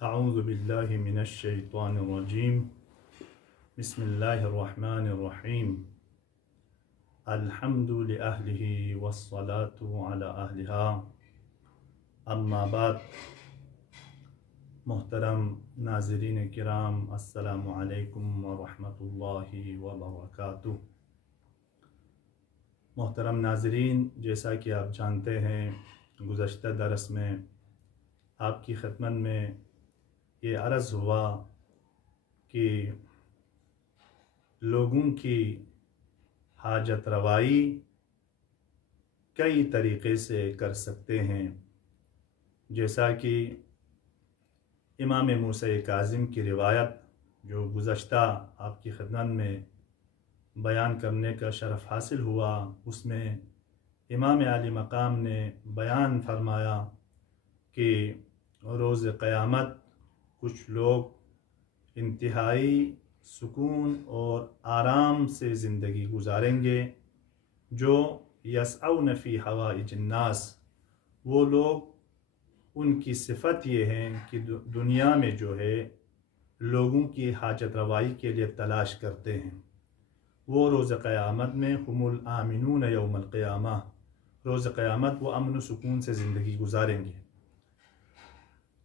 اعوذ باللہ من الشیطان الرجیم بسم اللہ الرحمن الرحیم الحمد لأہلہ والصلاة علی اہلہا اما بعد۔ محترم ناظرین کرام، السلام علیکم ورحمۃ اللہ وبرکاتہ۔ محترم ناظرین، جیسا کہ آپ جانتے ہیں، گزشتہ درس میں آپ کی خدمت میں یہ عرض ہوا کہ لوگوں کی حاجت روائی کئی طریقے سے کر سکتے ہیں، جیسا کہ امام موسیٰ کاظم کی روایت جو گزشتہ آپ کی خدمت میں بیان کرنے کا شرف حاصل ہوا، اس میں امام عالی مقام نے بیان فرمایا کہ روز قیامت کچھ لوگ انتہائی سکون اور آرام سے زندگی گزاریں گے، جو یسعون فی حوائج الناس، وہ لوگ ان کی صفت یہ ہے کہ دنیا میں جو ہے لوگوں کی حاجت روائی کے لیے تلاش کرتے ہیں۔ وہ روز قیامت میں ہم الآمنون یوم القیامہ، روز قیامت وہ امن و سکون سے زندگی گزاریں گے۔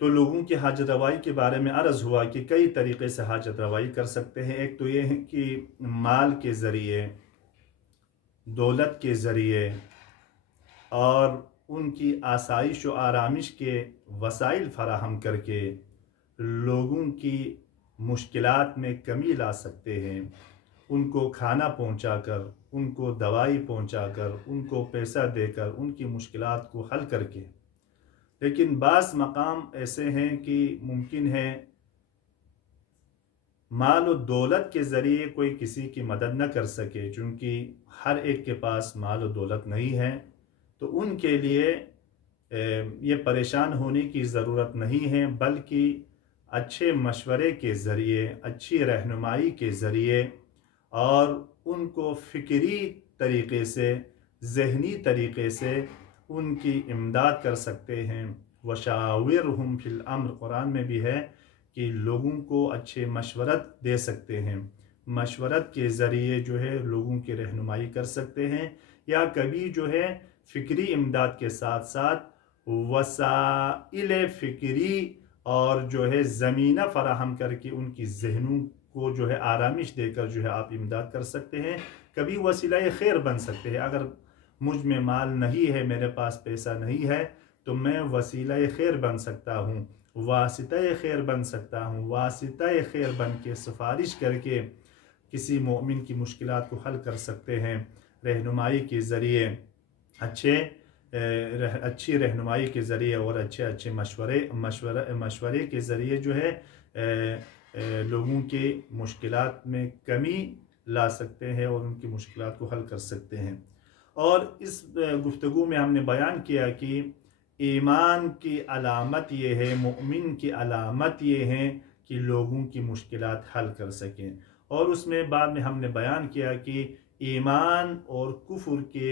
تو لوگوں کی حاجت روائی کے بارے میں عرض ہوا کہ کئی طریقے سے حاجت روائی کر سکتے ہیں۔ ایک تو یہ ہے کہ مال کے ذریعے، دولت کے ذریعے اور ان کی آسائش و آرامش کے وسائل فراہم کر کے لوگوں کی مشکلات میں کمی لا سکتے ہیں۔ ان کو کھانا پہنچا کر، ان کو دوائی پہنچا کر، ان کو پیسہ دے کر، ان کی مشکلات کو حل کر کے۔ لیکن بعض مقام ایسے ہیں کہ ممکن ہے مال و دولت کے ذریعے کوئی کسی کی مدد نہ کر سکے، چونکہ ہر ایک کے پاس مال و دولت نہیں ہے، تو ان کے لیے یہ پریشان ہونے کی ضرورت نہیں ہے، بلکہ اچھے مشورے کے ذریعے، اچھی رہنمائی کے ذریعے اور ان کو فکری طریقے سے، ذہنی طریقے سے ان کی امداد کر سکتے ہیں۔ وَشَاوِرْهُمْ فِي الْأَمْرِ، قرآن میں بھی ہے کہ لوگوں کو اچھے مشورت دے سکتے ہیں، مشورت کے ذریعے جو ہے لوگوں کی رہنمائی کر سکتے ہیں، یا کبھی جو ہے فکری امداد کے ساتھ ساتھ وسائل فکری اور جو ہے زمینہ فراہم کر کے ان کی ذہنوں کو جو ہے آرامش دے کر جو ہے آپ امداد کر سکتے ہیں۔ کبھی وسیلہ خیر بن سکتے ہیں۔ اگر مجھ میں مال نہیں ہے، میرے پاس پیسہ نہیں ہے، تو میں وسیلہ خیر بن سکتا ہوں، واسطہ خیر بن سکتا ہوں، واسطہ خیر بن کے سفارش کر کے کسی مومن کی مشکلات کو حل کر سکتے ہیں۔ رہنمائی کے ذریعے، اچھی رہنمائی کے ذریعے اور اچھے مشورے کے ذریعے جو ہے لوگوں کے مشکلات میں کمی لا سکتے ہیں اور ان کی مشکلات کو حل کر سکتے ہیں۔ اور اس گفتگو میں ہم نے بیان کیا کہ ایمان کی علامت یہ ہے، مومن کی علامت یہ ہے کہ لوگوں کی مشکلات حل کر سکیں۔ اور اس میں بعد میں ہم نے بیان کیا کہ ایمان اور کفر کے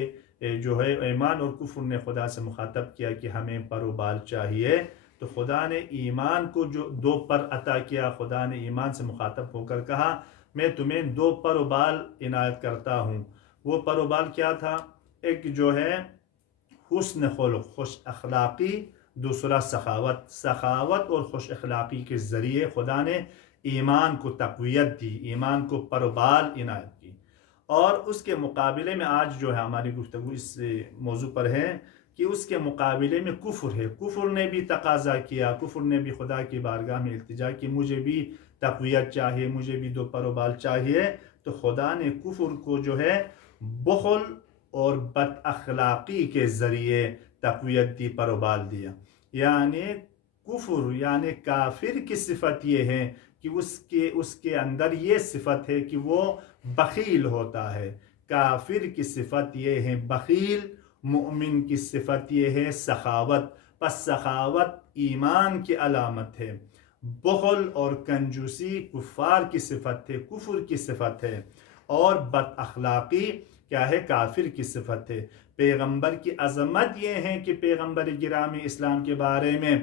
جو ہے، ایمان اور کفر نے خدا سے مخاطب کیا کہ ہمیں پر و بال چاہیے، تو خدا نے ایمان کو جو 2 پر عطا کیا، خدا نے ایمان سے مخاطب ہو کر کہا میں تمہیں 2 پر و بال عنایت کرتا ہوں۔ وہ پر و بال کیا تھا؟ ایک جو ہے حسن خلق، خوش اخلاقی، دوسرا سخاوت اور خوش اخلاقی کے ذریعے خدا نے ایمان کو تقویت دی، ایمان کو پر و بال عنایت کی۔ اور اس کے مقابلے میں آج جو ہے ہماری گفتگو اس موضوع پر ہے کہ اس کے مقابلے میں کفر ہے۔ کفر نے بھی تقاضا کیا، کفر نے بھی خدا کی بارگاہ میں التجا کی، مجھے بھی تقویت چاہیے، مجھے بھی 2 پر و بال چاہیے۔ تو خدا نے کفر کو جو ہے بخل اور بد اخلاقی کے ذریعے تقویت دی، پر و بال دیا۔ یعنی کفر، یعنی کافر کی صفت یہ ہے کہ اس کے اندر یہ صفت ہے کہ وہ بخیل ہوتا ہے۔ کافر کی صفت یہ ہے بخیل، مومن کی صفت یہ ہے سخاوت۔ پس سخاوت ایمان کی علامت ہے، بخل اور کنجوسی کفار کی صفت ہے، کفر کی صفت ہے، اور بد اخلاقی کیا ہے؟ کافر کی صفت ہے۔ پیغمبر کی عظمت یہ ہے کہ پیغمبر گرامی اسلام کے بارے میں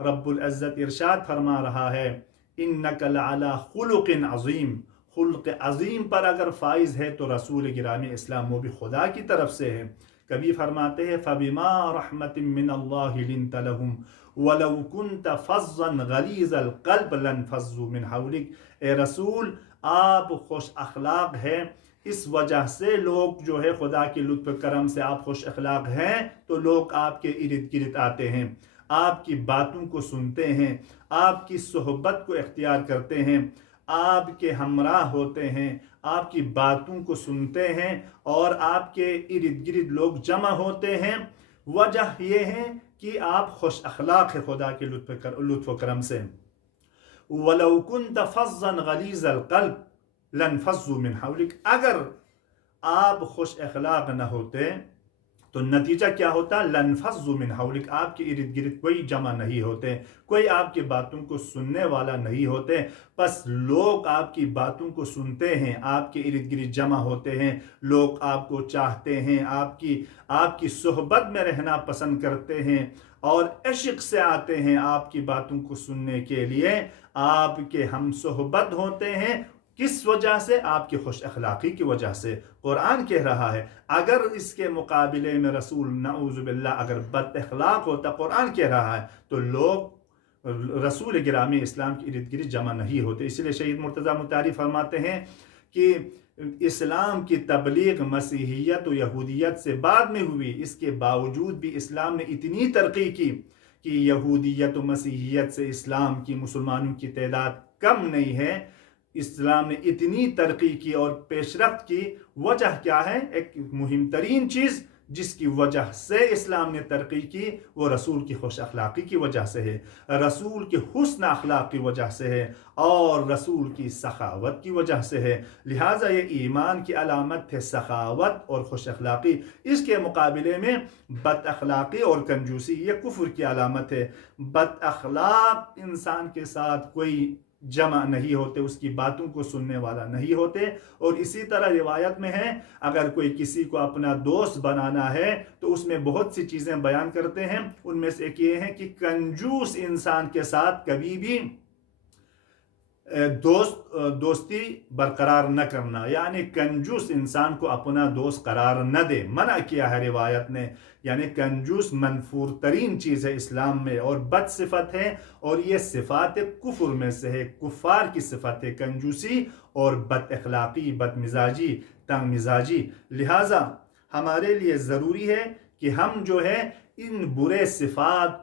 رب العزت ارشاد فرما رہا ہے انک لعلی خلق عظیم، خلق عظیم پر اگر فائز ہے تو رسول گرامی اسلام وہ بھی خدا کی طرف سے ہے۔ کبھی فرماتے ہیں فَبِمَا رَحْمَةٍ مِّنَ اللَّهِ لِنْتَ لَهُمْ وَلَوْ كُنْتَ فَظًّا غَلِيظَ الْقَلْبِ لَانفَضُّوا مِنْ حَوْلِكَ، اے رسول آپ خوش اخلاق ہیں، اس وجہ سے لوگ جو ہے خدا کے لطف کرم سے آپ خوش اخلاق ہیں تو لوگ آپ کے ارد گرد آتے ہیں، آپ کی باتوں کو سنتے ہیں، آپ کی صحبت کو اختیار کرتے ہیں، آپ کے ہمراہ ہوتے ہیں، آپ کی باتوں کو سنتے ہیں اور آپ کے ارد گرد لوگ جمع ہوتے ہیں۔ وجہ یہ ہے کہ آپ خوش اخلاق ہیں خدا کے لطف و کرم سے۔ وَلَوْ كُنْتَ فَظًّا غَلِيظَ الْقَلْبِ لَانفَضُّوا مِنْ حَوْلِكَ، اگر آپ خوش اخلاق نہ ہوتے تو نتیجہ کیا ہوتا؟ لَانفَضُّوا مِنْ حَوْلِكَ، آپ کے ارد گرد کوئی جمع نہیں ہوتے، کوئی آپ کی باتوں کو سننے والا نہیں ہوتے، بس لوگ آپ کی باتوں کو سنتے ہیں، آپ کے ارد گرد جمع ہوتے ہیں، لوگ آپ کو چاہتے ہیں، آپ کی صحبت میں رہنا پسند کرتے ہیں اور عشق سے آتے ہیں آپ کی باتوں کو سننے کے لیے، آپ کے ہم صحبت ہوتے ہیں۔ کس وجہ سے؟ آپ کی خوش اخلاقی کی وجہ سے۔ قرآن کہہ رہا ہے اگر اس کے مقابلے میں رسول نعوذ باللہ اگر بد اخلاق ہوتا، قرآن کہہ رہا ہے، تو لوگ رسول گرامی اسلام کے ارد گرد جمع نہیں ہوتے۔ اس لیے شہید مرتضیٰ مطہری فرماتے ہیں کہ اسلام کی تبلیغ مسیحیت و یہودیت سے بعد میں ہوئی، اس کے باوجود بھی اسلام نے اتنی ترقی کی کہ یہودیت و مسیحیت سے اسلام کی مسلمانوں کی تعداد کم نہیں ہے۔ اسلام نے اتنی ترقی کی اور پیش رفت کی، وجہ کیا ہے؟ ایک مہم ترین چیز جس کی وجہ سے اسلام نے ترقی کی وہ رسول کی خوش اخلاقی کی وجہ سے ہے، رسول کے حسن اخلاق کی وجہ سے ہے اور رسول کی سخاوت کی وجہ سے ہے۔ لہٰذا یہ ایمان کی علامت ہے سخاوت اور خوش اخلاقی، اس کے مقابلے میں بد اخلاقی اور کنجوسی یہ کفر کی علامت ہے۔ بد اخلاق انسان کے ساتھ کوئی جمع نہیں ہوتے، اس کی باتوں کو سننے والا نہیں ہوتے۔ اور اسی طرح روایت میں ہے اگر کوئی کسی کو اپنا دوست بنانا ہے تو اس میں بہت سی چیزیں بیان کرتے ہیں، ان میں سے ایک یہ ہے کہ کنجوس انسان کے ساتھ کبھی بھی دوستی برقرار نہ کرنا، یعنی کنجوس انسان کو اپنا دوست قرار نہ دے، منع کیا ہے روایت نے۔ یعنی کنجوس منفور ترین چیز ہے اسلام میں اور بد صفت ہے، اور یہ صفات کفر میں سے ہے، کفار کی صفت ہے کنجوسی اور بد اخلاقی، بد مزاجی، تنگ مزاجی۔ لہٰذا ہمارے لیے ضروری ہے کہ ہم جو ہے ان برے صفات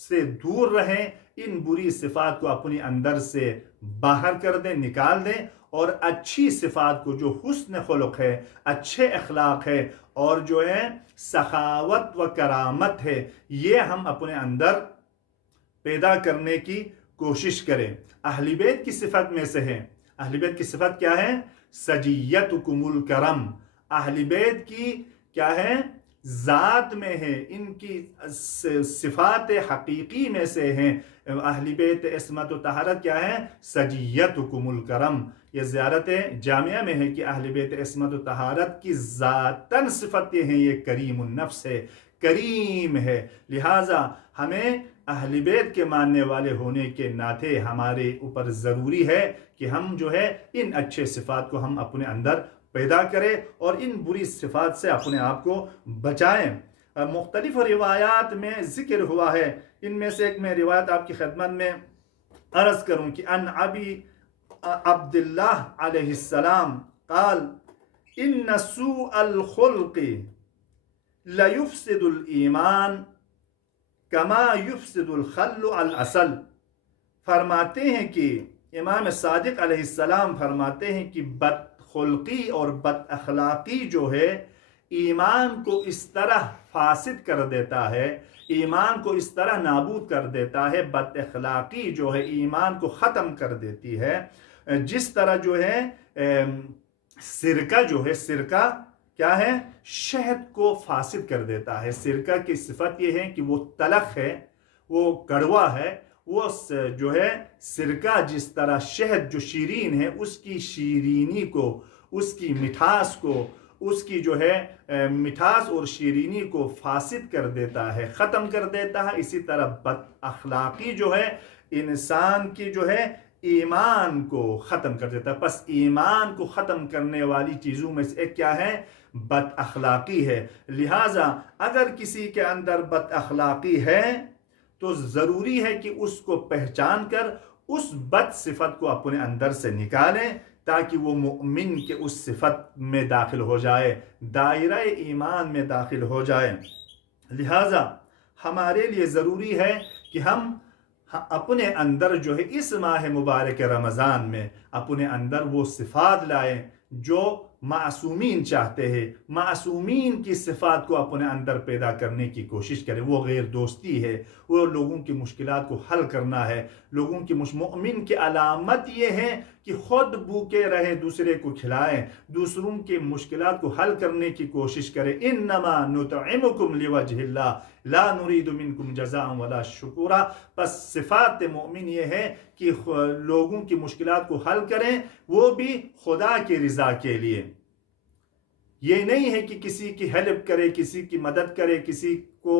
سے دور رہیں، ان بری صفات کو اپنی اندر سے باہر کر دیں، نکال دیں، اور اچھی صفات کو جو حسن خلق ہے، اچھے اخلاق ہے اور جو ہے سخاوت و کرامت ہے، یہ ہم اپنے اندر پیدا کرنے کی کوشش کریں۔ اہل بیت کی صفت میں سے ہے، اہل بیت کی صفت کیا ہے؟ سجیتکم الکرم۔ اہل بیت کی کیا ہے؟ ذات میں ہے، ان کی صفات حقیقی میں سے ہیں۔ اہل بیت عصمت و طہارت کیا ہے؟ سجیتکم الکرم۔ یہ زیارت جامعہ میں ہے کہ اہل بیت عصمت و طہارت کی ذاتاً صفتیں ہیں، یہ کریم النفس ہے، کریم ہے۔ لہٰذا ہمیں اہل بیت کے ماننے والے ہونے کے ناطے ہمارے اوپر ضروری ہے کہ ہم جو ہے ان اچھے صفات کو ہم اپنے اندر پیدا کریں اور ان بری صفات سے اپنے آپ کو بچائیں۔ مختلف روایات میں ذکر ہوا ہے، ان میں سے ایک میں روایت آپ کی خدمت میں عرض کروں کہ ان ابی عبداللہ علیہ السلام قال ان سوء الخلق لیفسد الایمان کما یفسد الخل العسل۔ فرماتے ہیں کہ امام صادق علیہ السلام فرماتے ہیں کہ بد خلقی اور بد اخلاقی جو ہے ایمان کو اس طرح فاسد کر دیتا ہے، ایمان کو اس طرح نابود کر دیتا ہے، بد اخلاقی جو ہے ایمان کو ختم کر دیتی ہے، جس طرح جو ہے سرکہ جو ہے، سرکہ کیا ہے؟ شہد کو فاسد کر دیتا ہے۔ سرکہ کی صفت یہ ہے کہ وہ تلخ ہے، وہ کڑوا ہے، وہ جو ہے سرکہ جس طرح شہد جو شیرین ہے اس کی شیرینی کو، اس کی مٹھاس کو، اس کی جو ہے مٹھاس اور شیرینی کو فاسد کر دیتا ہے، ختم کر دیتا ہے۔ اسی طرح بد اخلاقی جو ہے انسان کی جو ہے ایمان کو ختم کر دیتا ہے۔ پس ایمان کو ختم کرنے والی چیزوں میں سے ایک کیا ہے؟ بد اخلاقی ہے۔ لہٰذا اگر کسی کے اندر بد اخلاقی ہے تو ضروری ہے کہ اس کو پہچان کر اس بد صفت کو اپنے اندر سے نکالیں تاکہ وہ مومن کے اس صفت میں داخل ہو جائے، دائرہ ایمان میں داخل ہو جائے۔ لہٰذا ہمارے لیے ضروری ہے کہ ہم اپنے اندر جو ہے اس ماہ مبارک رمضان میں اپنے اندر وہ صفات لائیں جو معصومین چاہتے ہیں، معصومین کی صفات کو اپنے اندر پیدا کرنے کی کوشش کریں۔ وہ غیر دوستی ہے، وہ لوگوں کی مشکلات کو حل کرنا ہے۔ لوگوں کی مومن کی علامت یہ ہے کہ خود بھوکے رہے دوسرے کو کھلائیں، دوسروں کے مشکلات کو حل کرنے کی کوشش کریں۔ انما نطعمکم لوجہ اللہ لا نرید منکم جزاء ولا شکورا۔ پس صفات مومن یہ ہے کہ لوگوں کی مشکلات کو حل کریں، وہ بھی خدا کی رضا کے لیے۔ یہ نہیں ہے کہ کسی کی ہیلپ کرے، کسی کی مدد کرے، کسی کو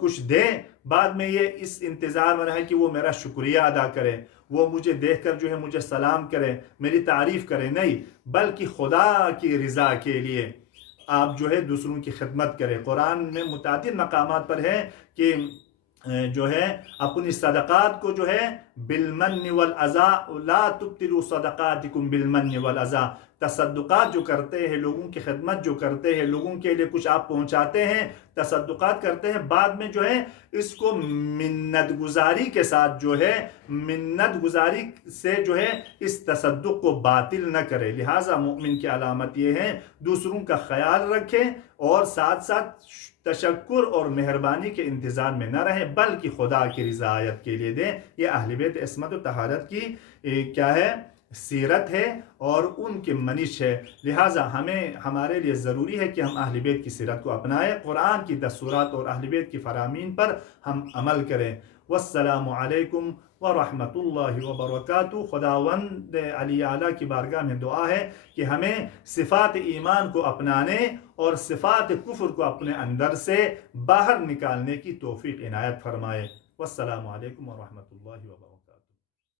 کچھ دے، بعد میں یہ اس انتظار میں رہے کہ وہ میرا شکریہ ادا کرے، وہ مجھے دیکھ کر جو ہے مجھے سلام کرے، میری تعریف کرے۔ نہیں، بلکہ خدا کی رضا کے لیے آپ جو ہے دوسروں کی خدمت کریں۔ قرآن میں متعدد مقامات پر ہے کہ جو ہے اپنی صدقات کو جو ہے بالمن والاذی لا تبطلوا صدقاتکم بالمن والاذی، تصدقات جو کرتے ہیں، لوگوں کی خدمت جو کرتے ہیں، لوگوں کے لیے کچھ آپ پہنچاتے ہیں، تصدقات کرتے ہیں، بعد میں جو ہے اس کو منت گزاری کے ساتھ جو ہے منت گزاری سے جو ہے اس تصدق کو باطل نہ کرے۔ لہٰذا مومن کی علامت یہ ہے دوسروں کا خیال رکھیں اور ساتھ ساتھ تشکر اور مہربانی کے انتظار میں نہ رہیں بلکہ خدا کی رضایت کے لیے دیں۔ یہ اہل بیت عصمت و طہارت کی کیا ہے؟ سیرت ہے اور ان کی منش ہے۔ لہٰذا ہمارے لیے ضروری ہے کہ ہم اہل بیت کی سیرت کو اپنائیں، قرآن کی دستورات اور اہل بیت کی فرامین پر ہم عمل کریں۔ والسلام علیکم ورحمۃ اللہ وبرکاتہ۔ خداوند علی اعلیٰ کی بارگاہ میں دعا ہے کہ ہمیں صفات ایمان کو اپنانے اور صفات کفر کو اپنے اندر سے باہر نکالنے کی توفیق عنایت فرمائے۔ والسلام علیکم ورحمۃ اللہ وبرکاتہ۔